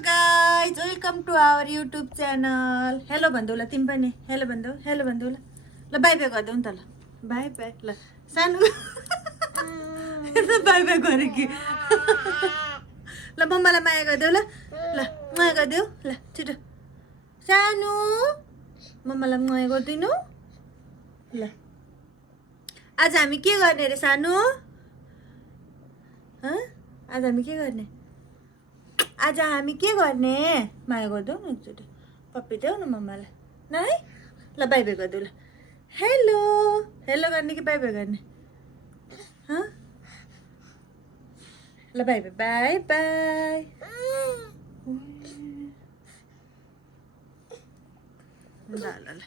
guys, welcome to our YouTube channel. Hello भन्देऊ ल तिमी पनि हेलो भन्देऊ ल बाइ बाइ गर्देऊ नि त ल बाइ बाइ ल सानो बाइ बाइ गरे कि ल मम्मालाई माया गर्देऊ ल माया गर्देऊ ल छिटो सानो मम्मालाई माया गर्दिनु ल आज हामी के गर्ने रे सानो आज हामी के गर्ने माया गर्देऊ न एकचोटि पप्पी देऊ न मम्मालाई न है ल बाइ बाइ गर्देऊ ल हेलो हेलो गर्ने कि बाइ बाइ गर्ने ल बाइ बाइ बाइ बाइ ल ल ल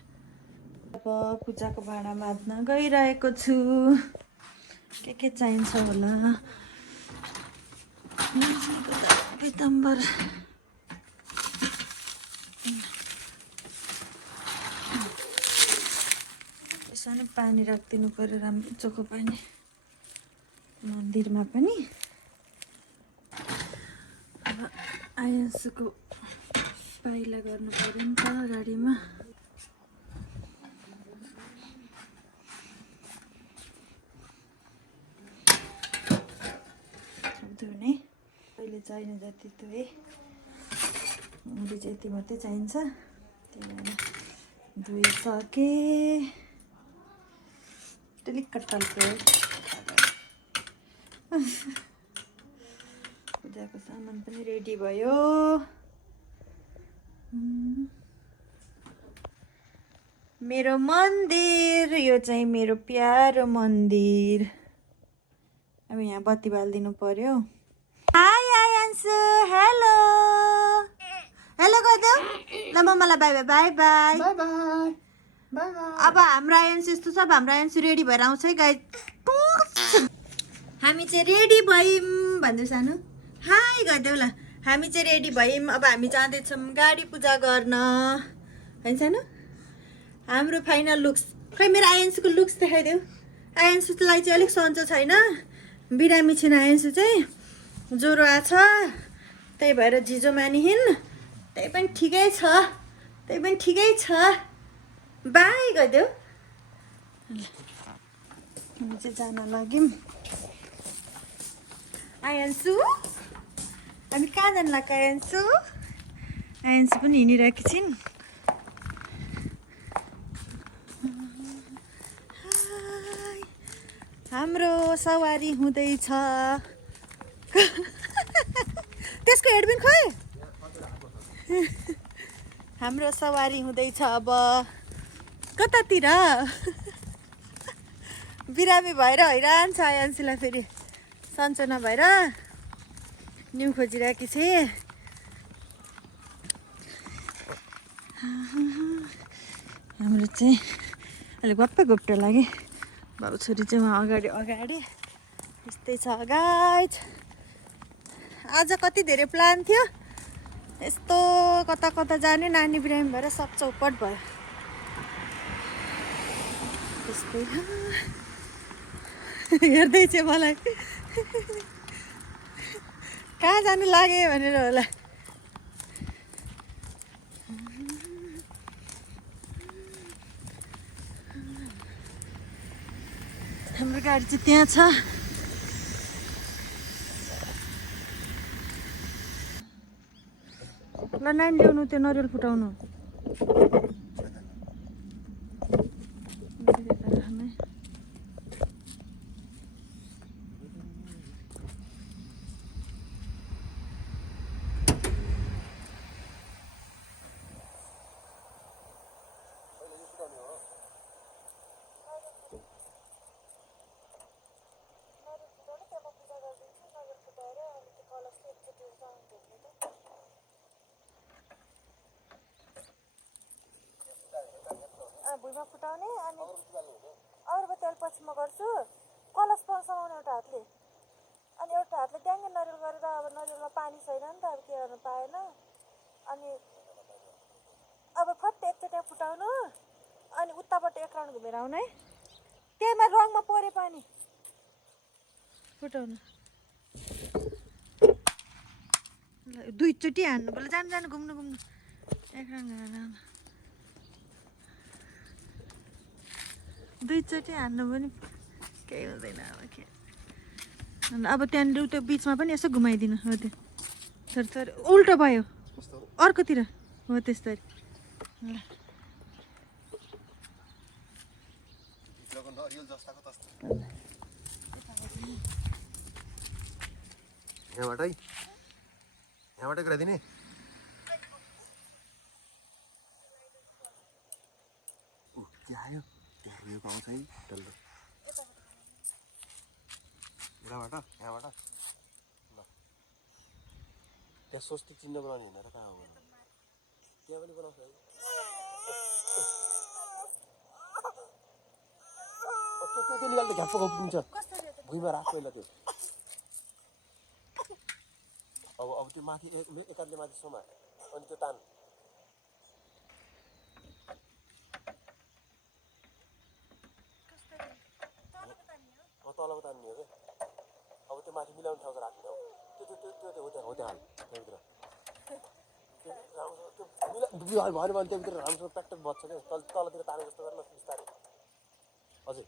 अब पूजाको भाँडा माझ्न गइरहेको छु के चाहिन्छ होला पिताम्बर सानो पानी राखिदिनु पर्यो राम्रो चोखो पानी मन्दिरमा पनि अब आयन्सुको पाइला गर्नु पर्यो नि त गाडीमा धुने अहिले चाहिने जति धोएँ अरू चाहिँ यति मात्रै चाहिन्छ त्यही भएर धोइसकेँ टिलिक्क टल्को पूजाको सामान पनि रेडी भयो मेरो मन्दिर यो चाहिँ मेरो प्यारो मन्दिर अब यहाँ बत्ती बालिदिनु पर्यो हाई आयन्सु हेलो हेलो गरिदेऊ ल मम्मालाई bye bye bye bye bye bye अब हाम्रो आयन्सु यस्तो छ हाम्रो आयन्सु रेडी भएर आउँछ है गाई हामी चाहिँ रेडी भयौँ भन्दै सानो हाई गरिदेऊ ल हामी चाहिँ रेडी भयौँ अब हामी जाँदैछौँ गाडी पूजा गर्न है सानो हाम्रो फाइनल लुक्स खै मेरो आयन्सुको लुक्स देखाइदेऊ आयन्सुलाई चाहिँ अलिक सन्चो छैन बिरामी छिन् आयन्सु चाहिँ ज्वरो आछ त्यही भएर झिजो मानिहिन् त्यही पनि ठिकै छ बाई गरिदेऊ हामी चाहिँ जान लाग्यौँ आयन्सु हामी कहाँ जानु लाग्यो आयन्सु पनि हिँडिरहेकी छिन् हाम्रो सवारी हुँदैछ त्यसको हेडबिन खोइ हाम्रो सवारी हुँदैछ अब कतातिर बिरामी भएर हैरान छ आयन्सुलाई फेरि सन्चो नभएर न्यु खोजिरहेकी थिएँ हाम्रो चाहिँ अहिले गप्पै लाग्यो बाबु छोरी चाहिँ उहाँ अगाडि यस्तै छ गाइज आज कति धेरै प्लान थियो यस्तो कता जाने नानी बिरामी भएर सब चौपट भयो त्यस्तै हेर्दै चाहिँ मलाई कहाँ जानु लाग्यो भनेर होला हाम्रो गाडी चाहिँ त्यहाँ छ ल नानी ल्याउनु त्यो नरिवल फुटाउनु भुइँमा फुटाउने अनि अरू तेल पछि म गर्छु कलश समाउने एउटा हातले अनि एउटा हातले ट्याङ्गे नरिवल गरेर अब नरिवलमा पानी छैन नि त अब के गर्नु पाएन अनि अब फट्ट एकचोटि फुटाउनु अनि उताबाट एक राउन्ड घुमेर आउनु है त्यहीमा रङमा परे पानी फुटाउनु दुईचोटि हान्नु पर्ला जानु जानु घुम्नु घुम्नु एकराङ दुईचोटि हान्नु पनि केही हुँदैन अब के अब त्यहाँनिर त्यो बिचमा पनि यसो घुमाइदिनु हो त्यो थर उल्टो भयो अर्कोतिर हो त्यस्तै ल यहाँबाटै गराइदिने के आयो त्यो पाउँछ है डल्लो यहाँबाट ल त्यहाँ स्वस्तिक चिन्ह बनाउने होइन र कहाँ हो त्यहाँ पनि बनाउँछ है त्यो निकाल्दा घ्याप्प पुग्छ भुइँमा राख पहिला त्यो अब त्यो माथि एकान्तले माथि सोमा अनि त्यो तान तलको तान्ने हो क्या अब त्यो माथि मिलाउने ठाउँको राख्ने हो त्यो हो त्यहाँ हाल त्यहाँभित्र त्यो भयो भने त्यहाँभित्र राम्रोसँग प्याक्टक बज्छ क्या तलतिर ताने जस्तो गरेर बिस्तारै हजुर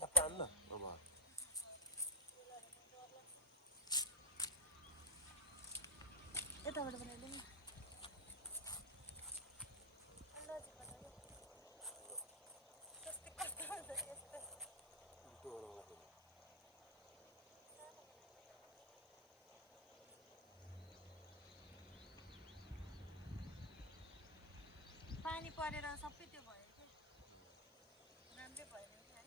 बस तान्न अब यताबाट बनाइदिनु पानी परेर सबै त्यो भयो कि राम्रै भएन कि है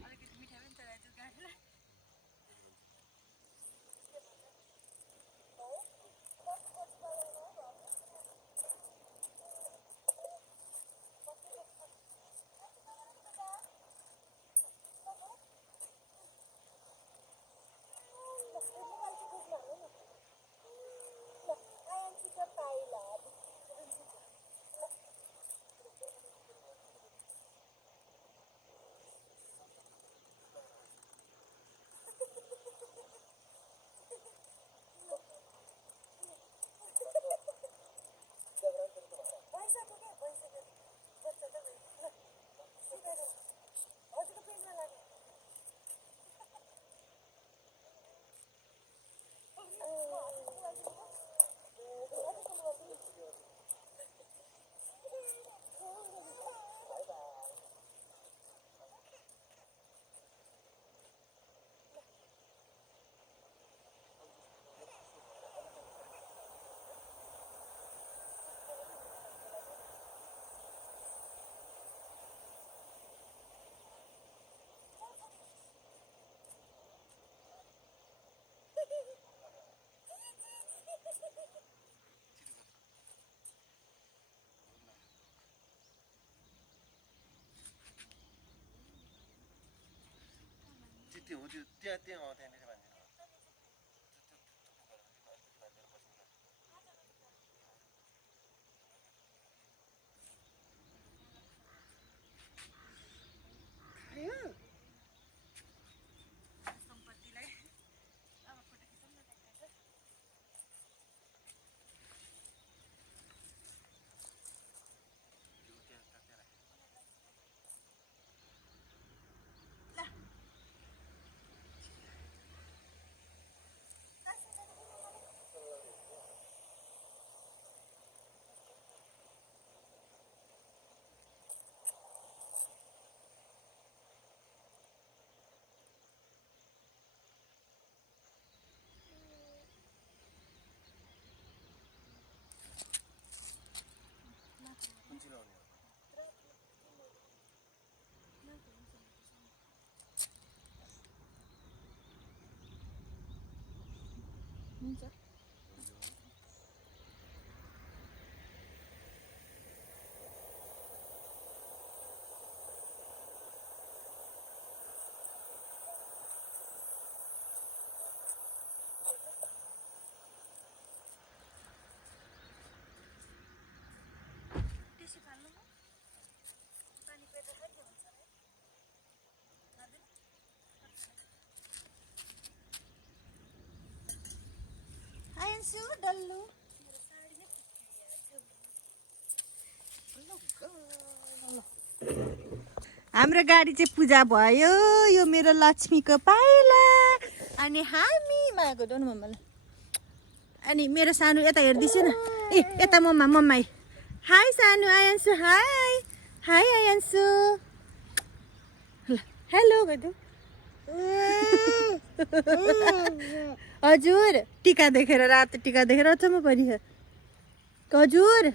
अलिकति मिठाई पनि चढाइदियो गाडीलाई त्यो हो त्यो त्यहाँ त्यहाँनिर भनिदिनु सम्पत्तिलाई अब फोटो खिच्नु न देखाएको हुन्छ आयन्सु डल्लु हाम्रो गाडी चाहिँ पूजा भयो यो मेरो लक्ष्मीको पाइला अनि हामी मागो दोन मम्मालाई अनि मेरो सानो यता हेर्दैछ न ए यता मम्मा हाई सानो आयन्सु हाई हाई आयन्सु हेलो गरिदेऊ हजुर टिका देखेर रातो टिका देखेर अचम्म परिछ हजुर